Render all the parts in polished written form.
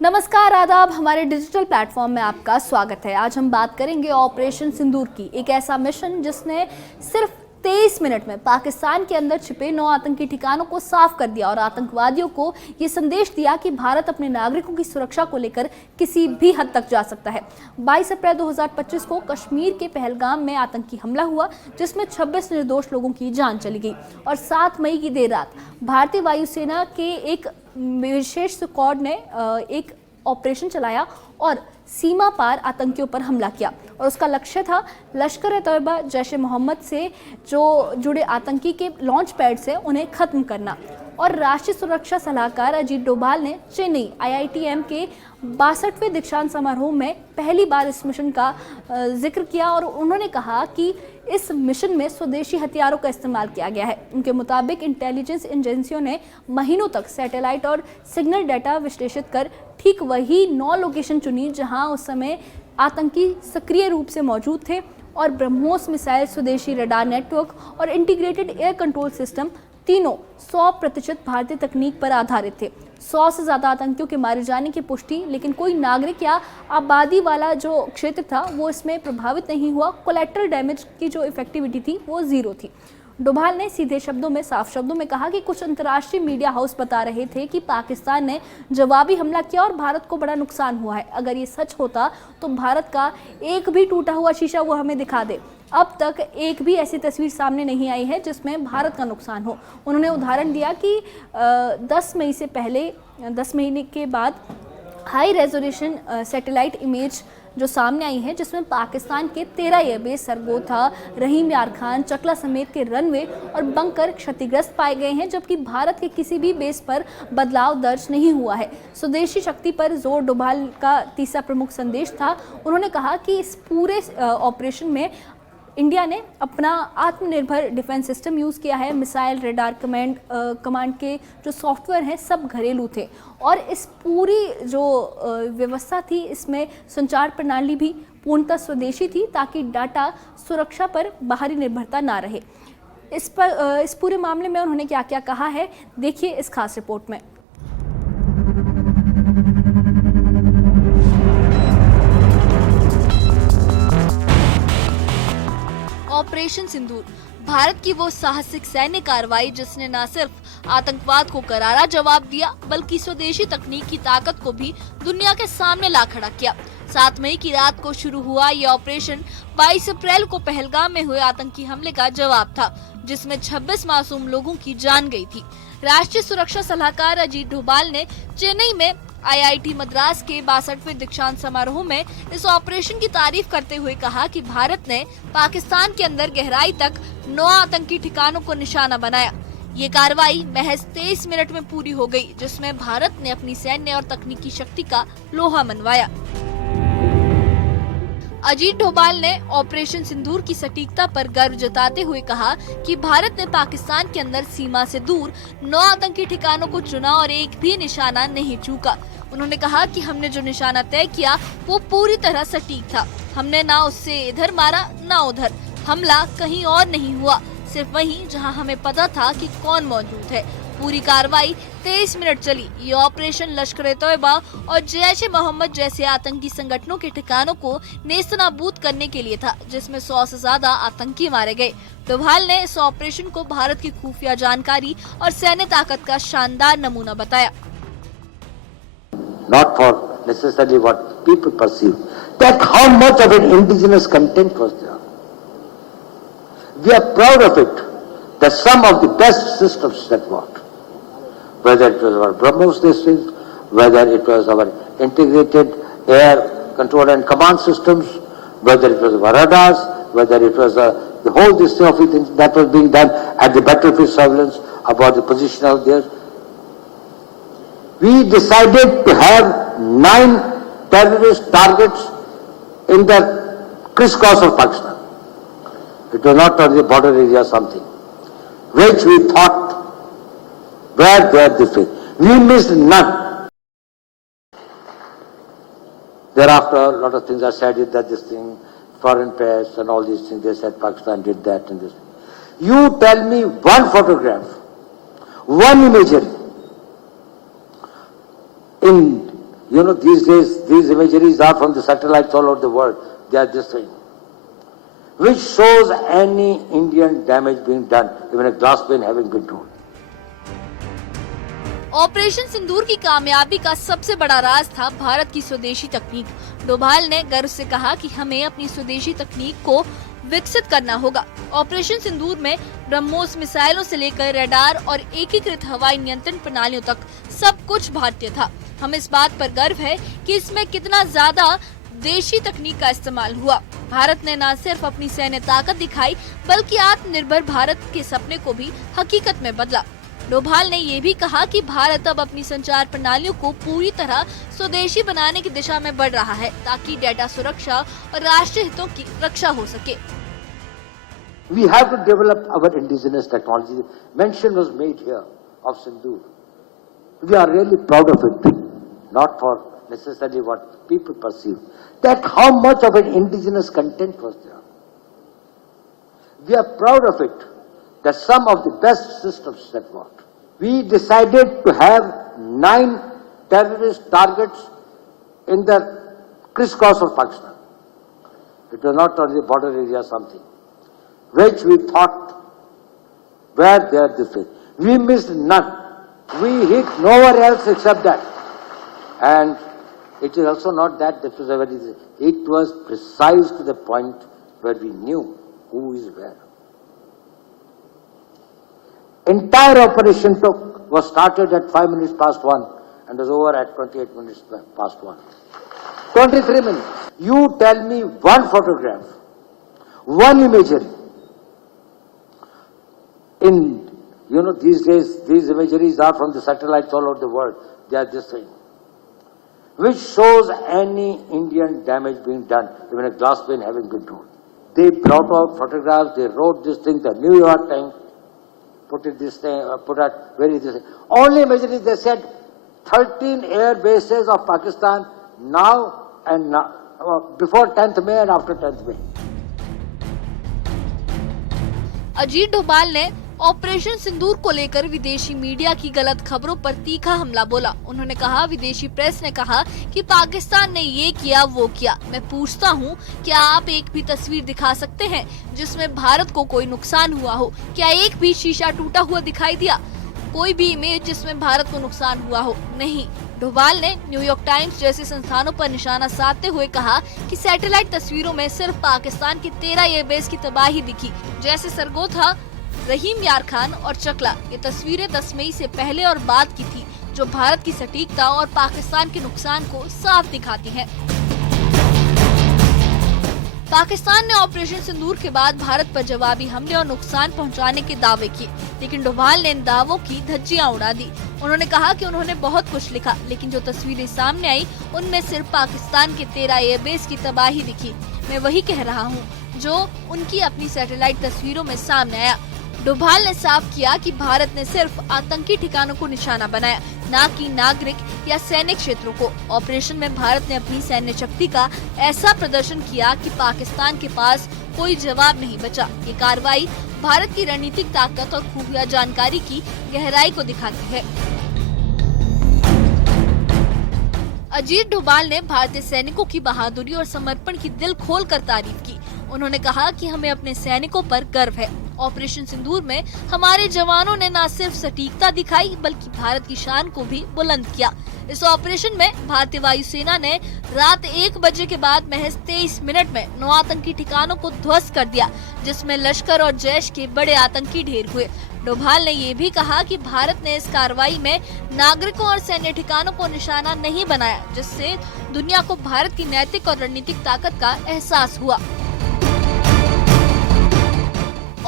नमस्कार, आदाब। हमारे डिजिटल प्लेटफॉर्म में आपका स्वागत है। आज हम बात करेंगे ऑपरेशन सिंदूर की, एक ऐसा मिशन जिसने सिर्फ 23 मिनट में पाकिस्तान के अंदर छिपे 9 आतंकी ठिकानों को साफ कर दिया और आतंकवादियों को ये संदेश दिया कि भारत अपने नागरिकों की सुरक्षा को लेकर किसी भी हद तक जा सकता है। 22 अप्रैल 2025 को कश्मीर के पहलगाम में आतंकी हमला हुआ, जिसमें 26 निर्दोष लोगों की जान चली गई और 7 मई की देर रात भारतीय वायुसेना के एक विशेष स्क्वाड ने एक ऑपरेशन चलाया और सीमा पार आतंकियों पर हमला किया और उसका लक्ष्य था लश्कर-ए-तैयबा, जैश-ए-मोहम्मद से जो जुड़े आतंकी के लॉन्च पैड से उन्हें खत्म करना। और राष्ट्रीय सुरक्षा सलाहकार अजीत डोभाल ने चेन्नई IITM के 62वें दीक्षांत समारोह में पहली बार इस मिशन का जिक्र किया और उन्होंने कहा कि इस मिशन में स्वदेशी हथियारों का इस्तेमाल किया गया है। उनके मुताबिक इंटेलिजेंस एजेंसियों ने महीनों तक सैटेलाइट और सिग्नल डाटा विश्लेषित कर ठीक वही 9 लोकेशन चुनी जहां उस समय आतंकी सक्रिय रूप से मौजूद थे और ब्रह्मोस मिसाइल, स्वदेशी रडार नेटवर्क और इंटीग्रेटेड एयर कंट्रोल सिस्टम तीनों 100% भारतीय तकनीक पर आधारित थे। 100 से ज़्यादा आतंकियों के मारे जाने की पुष्टि, लेकिन कोई नागरिक या आबादी वाला जो क्षेत्र था वो इसमें प्रभावित नहीं हुआ। कोलैटरल डैमेज की जो इफेक्टिविटी थी वो 0 थी। डोभाल ने सीधे शब्दों में, साफ शब्दों में कहा कि कुछ अंतर्राष्ट्रीय मीडिया हाउस बता रहे थे कि पाकिस्तान ने जवाबी हमला किया और भारत को बड़ा नुकसान हुआ है। अगर ये सच होता तो भारत का एक भी टूटा हुआ शीशा वो हमें दिखा दे। अब तक एक भी ऐसी तस्वीर सामने नहीं आई है जिसमें भारत का नुकसान हो। उन्होंने उदाहरण दिया कि 10 मई से पहले 10 महीने के बाद हाई रेजोल्यूशन सैटेलाइट इमेज जो सामने आई है, जिसमें पाकिस्तान के 13 एयरबेस, सरगोथा, रहीम यार खान, चकला समेत के रनवे और बंकर क्षतिग्रस्त पाए गए हैं, जबकि भारत के किसी भी बेस पर बदलाव दर्ज नहीं हुआ है। स्वदेशी शक्ति पर जोर डोभाल का तीसरा प्रमुख संदेश था। उन्होंने कहा कि इस पूरे ऑपरेशन में इंडिया ने अपना आत्मनिर्भर डिफेंस सिस्टम यूज़ किया है। मिसाइल, रडार, कमांड के जो सॉफ्टवेयर हैं सब घरेलू थे और इस पूरी जो व्यवस्था थी इसमें संचार प्रणाली भी पूर्णतः स्वदेशी थी ताकि डाटा सुरक्षा पर बाहरी निर्भरता ना रहे। इस पूरे मामले में उन्होंने क्या क्या कहा है, देखिए इस खास रिपोर्ट में। ऑपरेशन सिंदूर भारत की वो साहसिक सैन्य कार्रवाई जिसने न सिर्फ आतंकवाद को करारा जवाब दिया बल्कि स्वदेशी तकनीक की ताकत को भी दुनिया के सामने ला खड़ा किया। 7 मई की रात को शुरू हुआ ये ऑपरेशन 22 अप्रैल को पहलगाम में हुए आतंकी हमले का जवाब था, जिसमें 26 मासूम लोगों की जान गई थी। राष्ट्रीय सुरक्षा सलाहकार अजीत डोभाल ने चेन्नई में IIT मद्रास के 62वें दीक्षांत समारोह में इस ऑपरेशन की तारीफ करते हुए कहा कि भारत ने पाकिस्तान के अंदर गहराई तक 9 आतंकी ठिकानों को निशाना बनाया। ये कार्रवाई महज 23 मिनट में पूरी हो गई, जिसमें भारत ने अपनी सैन्य और तकनीकी शक्ति का लोहा मनवाया। अजीत डोभाल ने ऑपरेशन सिंदूर की सटीकता पर गर्व जताते हुए कहा कि भारत ने पाकिस्तान के अंदर सीमा से दूर 9 आतंकी ठिकानों को चुना और एक भी निशाना नहीं चूका। उन्होंने कहा कि हमने जो निशाना तय किया वो पूरी तरह सटीक था। हमने ना उससे इधर मारा ना उधर, हमला कहीं और नहीं हुआ, सिर्फ वहीं जहां हमें पता था कि कौन मौजूद है। पूरी कार्रवाई 23 मिनट चली। ये ऑपरेशन लश्कर-ए-तैयबा और जैश-ए-मोहम्मद जैसे आतंकी संगठनों के ठिकानों को नेस्तनाबूद करने के लिए था, जिसमें 100 से ज्यादा आतंकी मारे गए। डोभाल ने इस ऑपरेशन को भारत की खुफिया जानकारी और सैन्य ताकत का शानदार नमूना बताया। Not for necessarily what people perceive, that how much of an indigenous content was there. We are proud of it, that some of the best systems that worked, whether it was our BrahMos systems, whether it was our integrated air control and command systems, whether it was our radars, whether it was the whole this thing of it that was being done at the battlefield surveillance about the position out there. We decided to have 9 terrorist targets in the crisscross of Pakistan. It was not on the border area or something, which we thought were there this way. We missed none. Thereafter, a lot of things are said that this thing, foreign press and all these things, they said Pakistan did that and this. You tell me one photograph, one imagery in You know, these days, these imageries are from the satellites all over the world. They are this thing, which shows any Indian damage being done, even a glass pane having been torn. Operation Sindoor की कामयाबी का सबसे बड़ा राज था भारत की स्वदेशी तकनीक। डोभाल ने गर्व से कहा कि हमें अपनी स्वदेशी तकनीक को विकसित करना होगा। ऑपरेशन सिंदूर में ब्रह्मोस मिसाइलों से लेकर रडार और एकीकृत हवाई नियंत्रण प्रणालियों तक सब कुछ भारतीय था। हमें इस बात पर गर्व है कि इसमें कितना ज्यादा देशी तकनीक का इस्तेमाल हुआ। भारत ने न सिर्फ अपनी सैन्य ताकत दिखाई बल्कि आत्मनिर्भर भारत के सपने को भी हकीकत में बदला। डोभाल ने ये भी कहा कि भारत अब अपनी संचार प्रणालियों को पूरी तरह स्वदेशी बनाने की दिशा में बढ़ रहा है ताकि डेटा सुरक्षा और राष्ट्रीय हितों की रक्षा हो सके। We have to develop our indigenous technology. Mention was made here of Sindoor. We are really proud of it, not for necessarily what people perceive, that how much of an indigenous content was there. We are proud of it, that some of the best systems that worked. We decided to have 9 terrorist targets in the crisscross of Pakistan. It was not only border area something, which we thought were there this way. We missed none. We hit nowhere else except that. And it is also not that this was a very, it was precise to the point where we knew who is where. Entire operation was started at 5 minutes past 1 and was over at 28 minutes past 1. 23 minutes. You tell me one photograph, one imagery. You know, these days, these imageries are from the satellites all over the world. They are this thing, which shows any Indian damage being done, even a glass pane having been torn. They brought out photographs, they wrote this thing, the New York Times put it this thing, put out very this thing. Only imagery, they said 13 air bases of Pakistan now and now, before 10th May and after 10th May. Ajit Doval ने operation सिंदूर को लेकर विदेशी media की गलत खबरों पर तीखा हमला बोला। उन्होंने कहा, विदेशी प्रेस ने कहा कि पाकिस्तान ने ये किया वो किया। मैं पूछता हूँ, क्या आप एक भी तस्वीर दिखा सकते हैं जिसमें भारत को कोई नुकसान हुआ हो? क्या एक भी शीशा टूटा हुआ दिखाई दिया? कोई भी इमेज जिसमें भारत को नुकसान हुआ हो? नहीं। डोभाल ने न्यूयॉर्क टाइम्स जैसे संस्थानों पर निशाना साधते हुए कहा कि सैटेलाइट तस्वीरों में सिर्फ पाकिस्तान के 13 एयरबेस की तबाही दिखी, जैसे सरगोधा, रहीम यार खान और चकला। ये तस्वीरें 10 मई से पहले और बाद की थी, जो भारत की सटीकता और पाकिस्तान के नुकसान को साफ दिखाती हैं। पाकिस्तान ने ऑपरेशन सिंदूर के बाद भारत पर जवाबी हमले और नुकसान पहुंचाने के दावे किए, लेकिन डोभाल ने इन दावों की धज्जियां उड़ा दी। उन्होंने कहा कि उन्होंने बहुत कुछ लिखा, लेकिन जो तस्वीरें सामने आई उनमें सिर्फ पाकिस्तान के 13 एयरबेस की तबाही दिखी। मैं वही कह रहा हूँ जो उनकी अपनी सैटेलाइट तस्वीरों में सामने आया। डोभाल ने साफ किया कि भारत ने सिर्फ आतंकी ठिकानों को निशाना बनाया, न कि नागरिक या सैनिक क्षेत्रों को। ऑपरेशन में भारत ने अपनी सैन्य शक्ति का ऐसा प्रदर्शन किया कि पाकिस्तान के पास कोई जवाब नहीं बचा। ये कार्रवाई भारत की रणनीतिक ताकत और खुफिया जानकारी की गहराई को दिखाती है। अजीत डोभाल ने भारतीय सैनिकों की बहादुरी और समर्पण की दिल खोलकर तारीफ की। उन्होंने कहा कि हमें अपने सैनिकों पर गर्व है। ऑपरेशन सिंदूर में हमारे जवानों ने न सिर्फ सटीकता दिखाई बल्कि भारत की शान को भी बुलंद किया। इस ऑपरेशन में भारतीय वायुसेना ने रात 1 बजे के बाद महज 23 मिनट में 9 आतंकी ठिकानों को ध्वस्त कर दिया, जिसमें लश्कर और जैश के बड़े आतंकी ढेर हुए। डोभाल ने ये भी कहा कि भारत ने इस कार्रवाई में नागरिकों और सैन्य ठिकानों को निशाना नहीं बनाया, जिससे दुनिया को भारत की नैतिक और रणनीतिक ताकत का एहसास हुआ।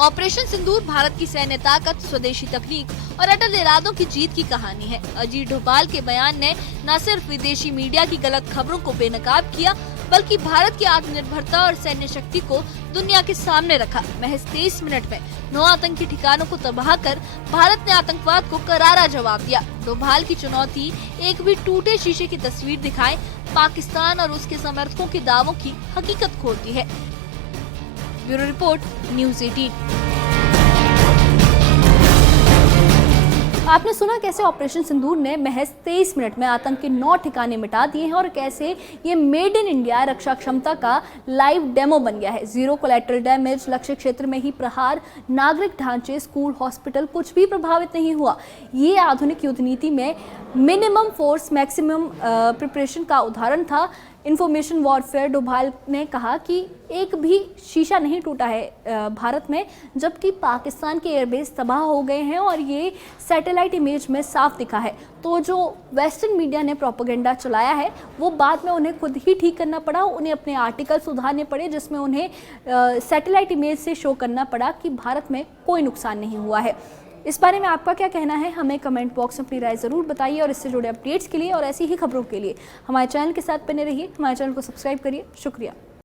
ऑपरेशन सिंदूर भारत की सैन्य ताकत, स्वदेशी तकनीक और अटल इरादों की जीत की कहानी है। अजीत डोभाल के बयान ने न सिर्फ विदेशी मीडिया की गलत खबरों को बेनकाब किया, बल्कि भारत की आत्मनिर्भरता और सैन्य शक्ति को दुनिया के सामने रखा। महज 23 मिनट में 9 आतंकी ठिकानों को तबाह कर भारत ने आतंकवाद को करारा जवाब दिया। डोभाल की चुनौती, एक भी टूटे शीशे की तस्वीर दिखाएं, पाकिस्तान और उसके समर्थकों के दावों की हकीकत खोलती है। Bureau report, news 18। आपने सुना कैसे ऑपरेशन सिंदूर ने महज 23 मिनट में आतंक के 9 ठिकाने मिटा दिए हैं और कैसे ये मेड इन इंडिया रक्षा क्षमता का लाइव डेमो बन गया है। जीरो कोलैटरल डैमेज, लक्ष्य क्षेत्र में ही प्रहार, नागरिक ढांचे, स्कूल, हॉस्पिटल कुछ भी प्रभावित नहीं हुआ। ये आधुनिक युद्ध नीति में मिनिमम फोर्स मैक्सिमम प्रिपरेशन का उदाहरण था। इंफॉर्मेशन वॉरफेयर डोभाल ने कहा कि एक भी शीशा नहीं टूटा है भारत में, जबकि पाकिस्तान के एयरबेस तबाह हो गए हैं और ये सैटेलाइट इमेज में साफ दिखा है। तो जो वेस्टर्न मीडिया ने प्रोपेगेंडा चलाया है वो बाद में उन्हें खुद ही ठीक करना पड़ा, उन्हें अपने आर्टिकल सुधारने पड़े जिसमें उन्हें सैटेलाइट इमेज से शो करना पड़ा कि भारत में कोई नुकसान नहीं हुआ है। इस बारे में आपका क्या कहना है, हमें कमेंट बॉक्स में अपनी राय ज़रूर बताइए और इससे जुड़े अपडेट्स के लिए और ऐसी ही खबरों के लिए हमारे चैनल के साथ बने रहिए। हमारे चैनल को सब्सक्राइब करिए। शुक्रिया।